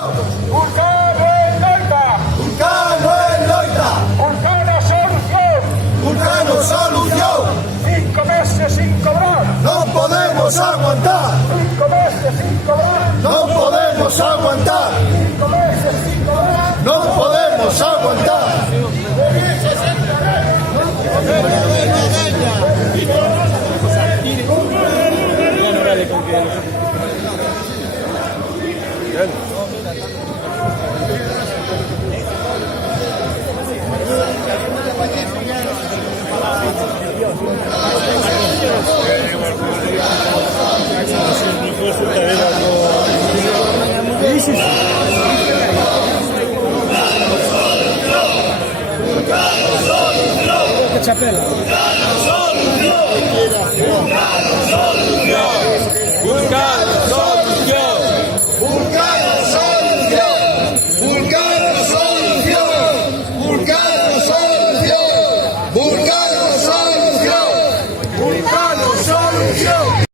Vulcano en Loita. Vulcano en Loita. Vulcano solución. Vulcano solución. 5 meses sin cobrar. No podemos aguantar. 5 meses sin cobrar. No podemos aguantar. 5 meses sin cobrar. No podemos aguantar. Chapela. Buscar solución.